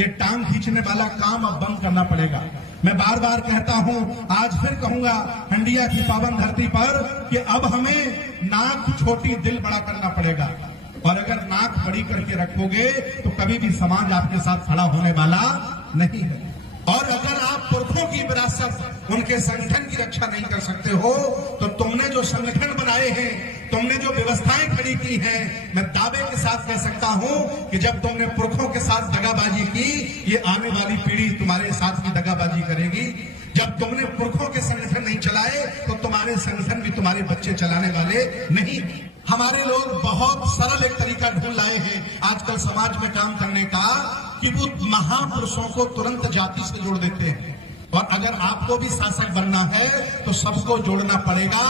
ये टांग खींचने वाला काम अब बंद करना पड़ेगा। मैं बार बार कहता हूं, आज फिर कहूंगा इंडिया की पावन धरती पर कि अब हमें नाक छोटी दिल बड़ा करना पड़ेगा। और अगर नाक बड़ी करके रखोगे तो कभी भी समाज आपके साथ खड़ा होने वाला नहीं है। और अगर आप पुरखों की विरासत, उनके संगठन की रक्षा नहीं कर सकते हो, तो तुमने जो संगठन बनाए हैं, तुमने जो व्यवस्थाएं खड़ी की हैं, मैं दावे के साथ कह सकता हूं कि जब तुमने पुरखों के साथ दगाबाजी की, ये आने वाली पीढ़ी तुम्हारे साथ भी दगाबाजी करेगी। जब तुमने पुरखों के संगठन नहीं चलाए तो तुम्हारे संगठन भी तुम्हारे बच्चे चलाने वाले नहीं। हमारे लोग बहुत सरल एक तरीका ढूंढ लाए हैं आजकल समाज में काम करने का, कि वो महापुरुषों को तुरंत जाति से जोड़ देते हैं। और अगर आपको भी शासक बनना है तो सबको जोड़ना पड़ेगा।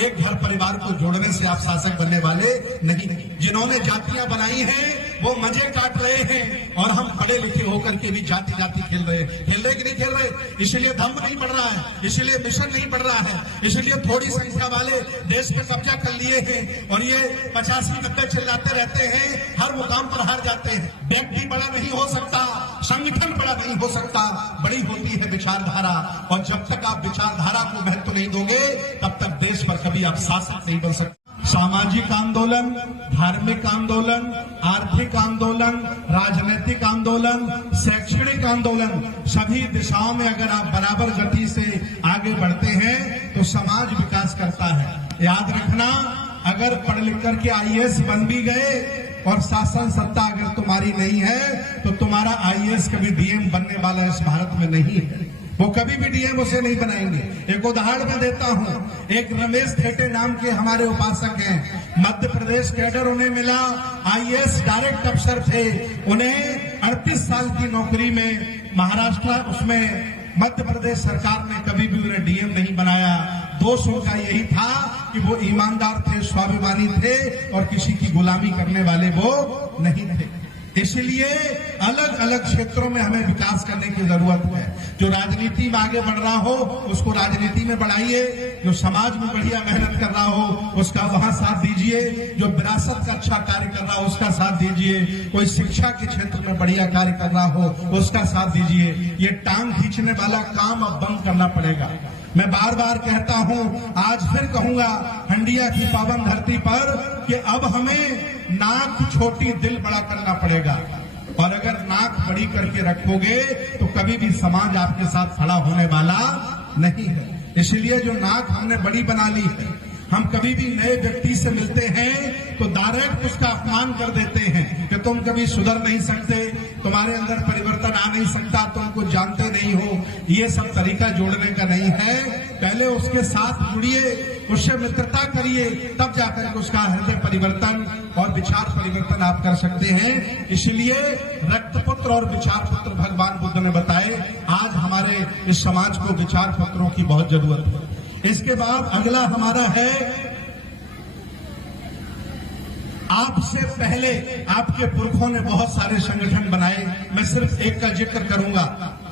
एक घर परिवार को जोड़ने से आप शासक बनने वाले नहीं। जिन्होंने जातियां बनाई हैं वो मजे काट रहे हैं, और हम पढ़े लिखे होकर के भी जाति जाति खेल रहे हैं। खेल रहे कि नहीं खेल रहे? इसलिए धम्म नहीं बढ़ रहा है, इसलिए मिशन नहीं बढ़ रहा है, इसलिए थोड़ी संख्या वाले देश पे कब्जा कर लिए हैं और ये 85-90 चिल्लाते रहते हैं, हर मुकाम पर हार जाते हैं। व्यक्ति बड़ा नहीं हो सकता, संगठन बड़ा नहीं हो सकता, बड़ी होती है विचारधारा। और जब तक आप विचारधारा को महत्व नहीं दोगे तब तक देश पर कभी आप शासक नहीं बन सकते। सामाजिक आंदोलन, धार्मिक आंदोलन, आर्थिक आंदोलन, राजनीतिक आंदोलन, शैक्षणिक आंदोलन, सभी दिशाओं में अगर आप बराबर गति से आगे बढ़ते हैं तो समाज विकास करता है। याद रखना, अगर पढ़ लिख करके IAS बन भी गए और शासन सत्ता अगर तुम्हारी नहीं है तो तुम्हारा IAS कभी DM बनने वाला इस भारत में नहीं है। वो कभी भी DM उसे नहीं बनाएंगे। एक उदाहरण मैं देता हूं, एक रमेश थेटे नाम के हमारे उपासक हैं, मध्य प्रदेश कैडर उन्हें मिला, IAS डायरेक्ट अफसर थे, उन्हें 38 साल की नौकरी में महाराष्ट्र, उसमें मध्य प्रदेश सरकार ने कभी भी उन्हें DM नहीं बनाया। दोष उनका यही था कि वो ईमानदार थे, स्वाभिमानी थे और किसी की गुलामी करने वाले वो नहीं थे। इसलिए अलग अलग क्षेत्रों में हमें विकास करने की जरूरत है। जो राजनीति में आगे बढ़ रहा हो उसको राजनीति में बढ़ाइए, जो समाज में बढ़िया मेहनत कर रहा हो उसका वहां साथ दीजिए, जो विरासत का अच्छा कार्य कर रहा हो उसका साथ दीजिए, कोई शिक्षा के क्षेत्र में बढ़िया कार्य कर रहा हो उसका साथ दीजिए। ये टांग खींचने वाला काम अब बंद करना पड़ेगा। मैं बार बार कहता हूं, आज फिर कहूंगा इंडिया की पावन धरती पर कि अब हमें नाक छोटी दिल बड़ा करना पड़ेगा। और अगर नाक बड़ी करके रखोगे तो कभी भी समाज आपके साथ खड़ा होने वाला नहीं है। इसलिए जो नाक हमने बड़ी बना ली है, हम कभी भी नए व्यक्ति से मिलते हैं तो डायरेक्ट उसका अपमान कर देते हैं कि तुम कभी सुधर नहीं सकते, तुम्हारे अंदर परिवर्तन आ नहीं सकता, तुम कुछ जानते नहीं हो। ये सब तरीका जोड़ने का नहीं है। पहले उसके साथ जुड़िए, उससे मित्रता करिए, तब जाकर उसका हृदय परिवर्तन और विचार परिवर्तन आप कर सकते हैं। इसलिए रक्तपुत्र और विचार पुत्र भगवान बुद्ध ने बताए। आज हमारे इस समाज को विचार पुत्रों की बहुत जरूरत है। इसके बाद अगला हमारा है, आपसे पहले आपके पुरखों ने बहुत सारे संगठन बनाए। मैं सिर्फ एक का जिक्र करूंगा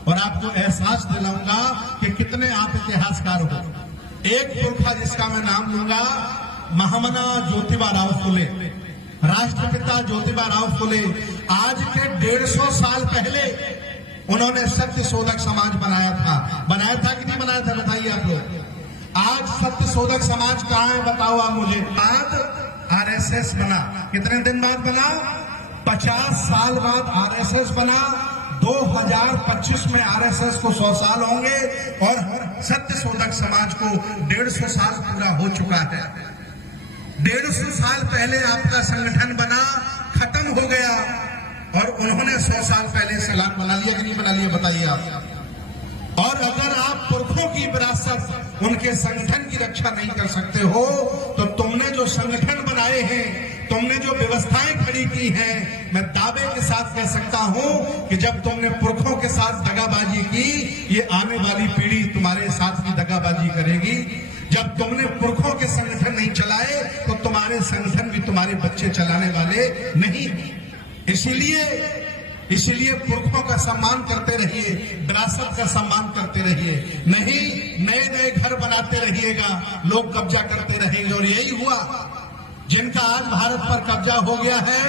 और आपको एहसास दिलाऊंगा कि कितने आप इतिहासकार हो। एक पुरखा जिसका मैं नाम लूंगा, महामना ज्योतिबा राव फुले, राष्ट्रपिता ज्योतिबा राव फुले। आज के 150 साल पहले उन्होंने सत्य शोधक समाज बनाया था कि नहीं बनाया था? बताइए आप लोग। आज सत्य शोधक समाज कहाँ है बताओ आप मुझे। बाद RSS बना, कितने दिन बाद बना? 50 साल बाद RSS बना। 2025 में RSS को 100 साल होंगे और सत्य शोधक समाज को 150 साल पूरा हो चुका है। 150 साल पहले आपका संगठन बना, खत्म हो गया और उन्होंने 100 साल पहले सलाम बना लिया कि नहीं बना लिया? बताइए आप। और अगर आप पुरखों की विरासत, उनके संगठन की रक्षा नहीं कर सकते हो तो तुमने जो संगठन बनाए हैं, तुमने जो व्यवस्थाएं खड़ी की हैं, मैं दावे के साथ कह सकता हूं कि जब तुमने पुरखों के साथ दगाबाजी की, ये आने वाली पीढ़ी तुम्हारे साथ भी दगाबाजी करेगी। जब तुमने पुरखों के संगठन नहीं चलाए तो तुम्हारे संगठन भी तुम्हारे बच्चे चलाने वाले नहीं। इसलिए पुरखों का सम्मान करते रहिए, विरासत का सम्मान करते रहिए, नहीं नए नए घर बनाते रहिएगा, लोग कब्जा करते रहेंगे। और यही हुआ, जिनका आज भारत पर कब्जा हो गया है,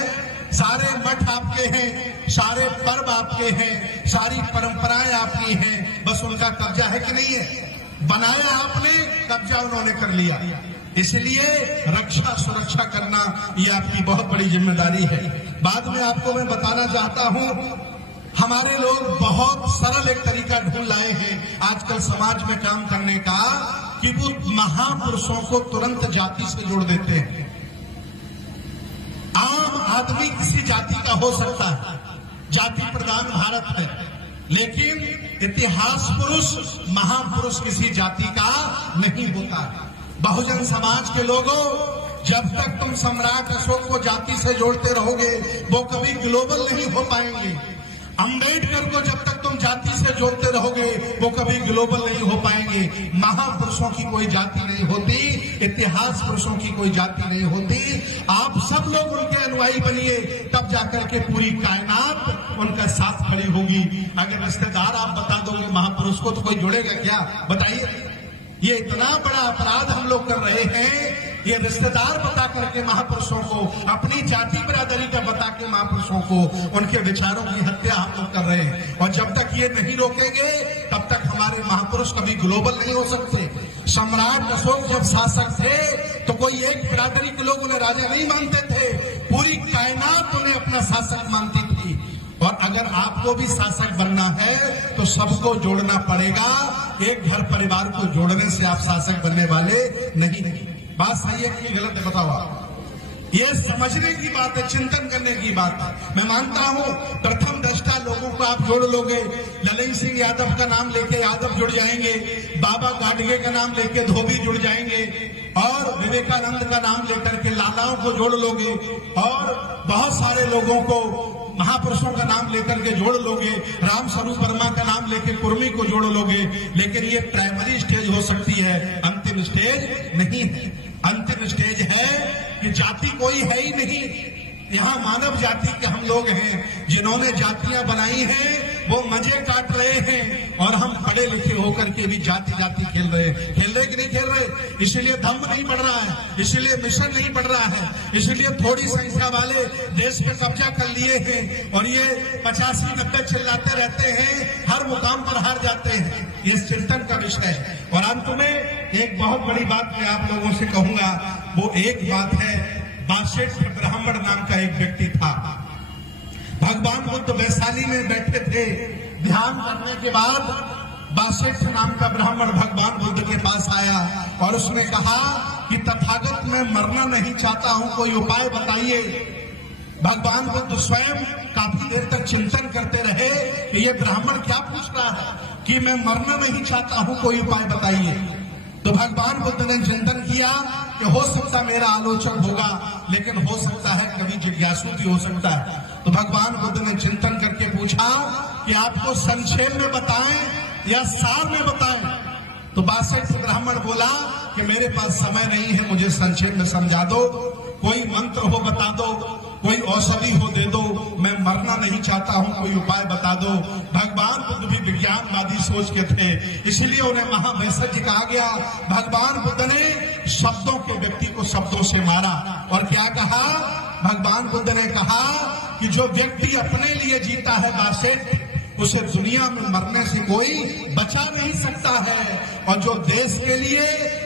सारे मठ आपके हैं, सारे पर्व आपके हैं, सारी परंपराएं आपकी हैं, बस उनका कब्जा है कि नहीं है? बनाया आपने, कब्जा उन्होंने कर लिया। इसलिए रक्षा सुरक्षा करना ये आपकी बहुत बड़ी जिम्मेदारी है। बाद में आपको मैं बताना चाहता हूं, हमारे लोग बहुत सरल एक तरीका ढूंढ लाए हैं आजकल समाज में काम करने का, कि वो महापुरुषों को तुरंत जाति से जोड़ देते हैं। आम आदमी किसी जाति का हो सकता है, जाति प्रधान भारत है, लेकिन इतिहास पुरुष महापुरुष किसी जाति का नहीं होता है। बहुजन समाज के लोगों, जब तक तुम सम्राट अशोक को जाति से जोड़ते रहोगे वो कभी ग्लोबल नहीं हो पाएंगे। अंबेडकर को जब तक तुम जाति से जोड़ते रहोगे वो कभी ग्लोबल नहीं हो पाएंगे। महापुरुषों की कोई जाति नहीं होती, इतिहास पुरुषों की कोई जाति नहीं होती। आप सब लोग उनके अनुयायी बनिए, तब जाकर के पूरी कायनात उनका साथ खड़ी होगी। अगर रिश्तेदार आप बता दोगे महापुरुष को तो कोई जुड़ेगा क्या? बताइए। ये इतना बड़ा अपराध हम लोग कर रहे हैं, ये रिश्तेदार बता करके महापुरुषों को, अपनी जाति बिरादरी का बता के महापुरुषों को, उनके विचारों की हत्या हम लोग कर रहे हैं। और जब तक ये नहीं रोकेंगे तब तक हमारे महापुरुष कभी ग्लोबल नहीं हो सकते। सम्राट अशोक जब शासक थे तो कोई एक बिरादरी के लोग उन्हें राजा नहीं मानते थे, पूरी कायनात उन्हें अपना शासक मानती थी। और अगर आपको भी शासक बनना है तो सबको जोड़ना पड़ेगा। एक घर परिवार को जोड़ने से आप शासक बनने वाले नहीं हैं। बात सही है कि गलत है? बताओ आप। ये समझने की बात है, चिंतन करने की बात है। मैं मानता हूं प्रथम दृष्टा लोगों को आप जोड़ लोगे, ललन सिंह यादव का नाम लेके यादव जुड़ जाएंगे, बाबा गाडगे का नाम लेके धोबी जुड़ जाएंगे, और विवेकानंद का नाम लेकर के लालाओं को जोड़ लोगे, और बहुत सारे लोगों को महापुरुषों का नाम लेकर के जोड़ लोगे, राम स्वरूप वर्मा का नाम लेके कुर्मी को जोड़ लोगे। लेकिन ये प्राइमरी स्टेज हो सकती है, अंतिम स्टेज नहीं है। अंतिम स्टेज है कि जाति कोई है ही नहीं। यहाँ मानव जाति के हम लोग हैं, जिन्होंने जातियां बनाई हैं वो मजे काट रहे हैं, और हम पढ़े लिखे होकर के भी जाति जाति खेल रहे हैं। खेल रहे कि नहीं खेल रहे? इसीलिए धम्म नहीं बढ़ रहा है, इसीलिए मिशन नहीं बढ़ रहा है, इसीलिए थोड़ी संख्या वाले देश पे कब्जा कर लिए हैं, और ये 85-90 चिल्लाते रहते हैं, हर मुकाम पर हार जाते हैं। ये चिंतन का विषय है। और अंत में एक बहुत बड़ी बात मैं आप लोगों से कहूंगा, वो एक बात है, बासेठ ब्राह्मण नाम का एक व्यक्ति था। भगवान बुद्ध वैशाली में बैठे थे, ध्यान करने के बाद बासेठ नाम का ब्राह्मण भगवान बुद्ध के पास आया और उसने कहा कि तथागत मैं मरना नहीं चाहता हूं, कोई उपाय बताइए। भगवान बुद्ध स्वयं काफी देर तक चिंतन करते रहे कि ये ब्राह्मण क्या पूछ रहा है कि मैं मरना नहीं चाहता हूं, कोई उपाय बताइए। तो भगवान बुद्ध ने चिंतन किया कि हो सकता मेरा आलोचक होगा, लेकिन हो सकता है कभी जिज्ञासु भी हो सकता है। तो भगवान बुद्ध ने चिंतन करके पूछा कि आपको संक्षेप में बताएं या सार में बताएं? तो बासेठ ब्राह्मण बोला कि मेरे पास समय नहीं है, मुझे संक्षेप में समझा दो, कोई मंत्र हो बता दो, कोई औषधि हो दे दो, मैं मरना नहीं चाहता हूं, कोई उपाय बता दो। भगवान बुद्ध भी विज्ञानवादी सोच के थे, इसलिए उन्हें महाभैषज कहा गया। भगवान बुद्ध ने शब्दों के व्यक्ति को शब्दों से मारा, और क्या कहा? भगवान बुद्ध ने कहा कि जो व्यक्ति अपने लिए जीता है बासेठ, उसे दुनिया में मरने से कोई बचा नहीं सकता है, और जो देश के लिए,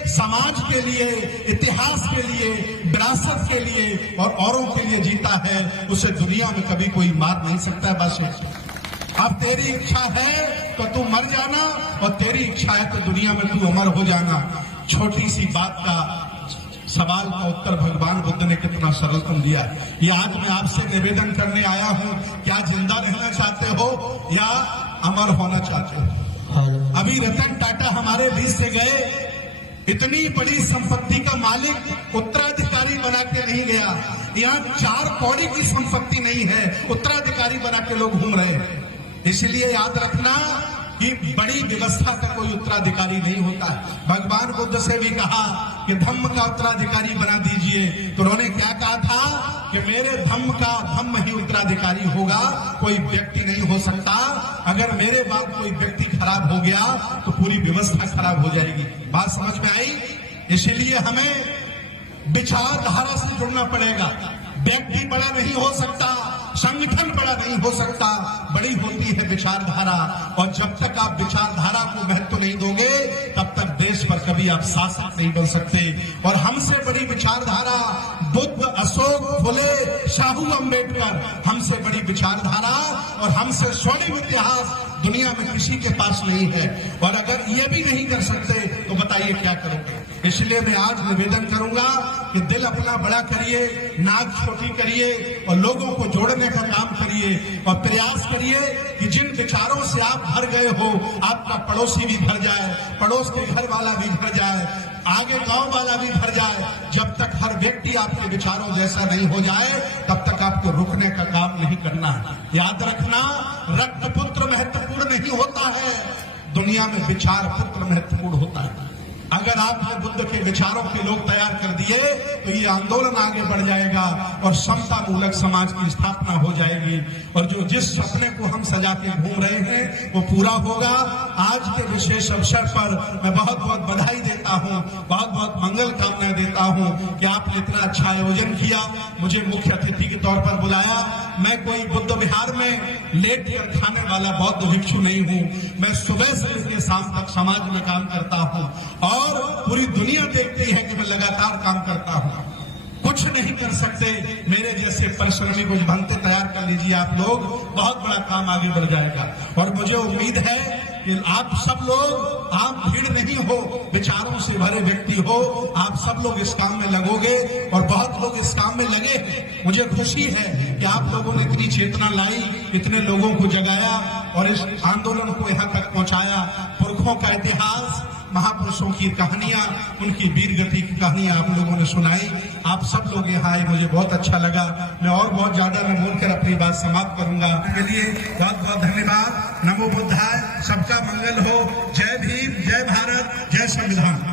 समाज के लिए, इतिहास के लिए, विरासत के लिए और औरों के लिए जीता है, उसे दुनिया में कभी कोई मार नहीं सकता है। बासेठ, अब तेरी इच्छा है तो तू मर जाना, और तेरी इच्छा है तो दुनिया में तू अमर हो जाना। छोटी सी बात का सवाल का उत्तर भगवान बुद्ध ने कितना सरलतम दिया। ये आज मैं आपसे निवेदन करने आया हूं, क्या जिंदा रहना चाहते हो या अमर होना चाहते हो? अभी रतन टाटा हमारे बीच से गए, इतनी बड़ी संपत्ति का मालिक उत्तराधिकारी बना के नहीं गया। यहाँ 4 कौड़ी की संपत्ति नहीं है, उत्तराधिकारी बना के लोग घूम रहे हैं। इसलिए याद रखना कि बड़ी व्यवस्था का कोई उत्तराधिकारी नहीं होता है। भगवान बुद्ध से भी कहा कि धम्म का उत्तराधिकारी बना दीजिए, तो उन्होंने क्या कहा था कि मेरे धम्म का धम्म ही उत्तराधिकारी होगा, कोई व्यक्ति नहीं हो सकता। अगर मेरे बाद कोई व्यक्ति खराब हो गया तो पूरी व्यवस्था खराब हो जाएगी। बात समझ में आई? इसलिए हमें विचारधारा से जुड़ना पड़ेगा। व्यक्ति बड़ा नहीं हो सकता, संगठन बड़ा नहीं हो सकता, बड़ी होती है विचारधारा। और जब तक आप विचारधारा को महत्व नहीं दोगे तब तक देश पर कभी आप शासक नहीं बन सकते। और हमसे बड़ी विचारधारा बुद्ध, अशोक, फुले, शाहू अम्बेडकर, हमसे बड़ी विचारधारा और हमसे स्वर्णिम इतिहास दुनिया में किसी के पास नहीं है। और अगर ये भी नहीं कर सकते तो बताइए क्या करोगे। इसलिए मैं आज निवेदन करूंगा कि दिल अपना बड़ा करिए, नाक छोटी करिए और लोगों को जोड़ने का काम करिए और प्रयास करिए कि जिन विचारों से आप भर गए हो आपका पड़ोसी भी भर जाए, पड़ोस के घर वाला भी भर जाए, आगे गांव वाला भी भर जाए। जब तक हर व्यक्ति आपके विचारों जैसा नहीं हो जाए तब तक आपको रुकने का काम नहीं करना है। याद रखना, रक्तपुत्र महत्वपूर्ण नहीं होता है, दुनिया में विचार पुत्र महत्वपूर्ण होता है। अगर आपने बुद्ध के विचारों के लोग तैयार कर दिए तो ये आंदोलन आगे बढ़ जाएगा और समता मूलक समाज की स्थापना हो जाएगी। और जो जिस सपने को हम सजा के घूम रहे हैं वो पूरा होगा। आज के विशेष अवसर पर मैं बहुत बहुत बधाई देता हूं, बहुत बहुत मंगल कामनाएं देता हूं कि आपने इतना अच्छा आयोजन किया, मुझे मुख्य अतिथि के तौर पर बुलाया। मैं कोई बुद्ध विहार में लेट कर खाने वाला बौद्ध भिक्षु नहीं हूं, मैं सुबह से लेकर शाम तक समाज में काम करता हूं और पूरी दुनिया देखती है कि मैं लगातार काम करता हूं। कुछ नहीं कर सकते मेरे जैसे परिश्रमी कुछ बनते तैयार कर लीजिए आप लोग, बहुत बड़ा काम आगे बढ़ जाएगा। और मुझे उम्मीद है कि आप सब लोग, आप भीड़ नहीं हो, विचारों से भरे व्यक्ति हो, आप सब लोग इस काम में लगोगे और बहुत लोग इस काम में लगे हैं। मुझे खुशी है कि आप लोगों ने इतनी चेतना लाई, इतने लोगों को जगाया और इस आंदोलन को यहाँ तक पहुंचाया। पुरखों का इतिहास, महापुरुषों की कहानियां, उनकी वीर गति की कहानियां आप लोगों ने सुनाई। आप सब लोग यहाँ आए, मुझे बहुत अच्छा लगा। मैं और बहुत ज्यादा न बोलकर अपनी बात समाप्त करूंगा। के लिए बहुत बहुत धन्यवाद। नमो बुद्धाय। सबका मंगल हो। जय भीम, जय भारत, जय संविधान।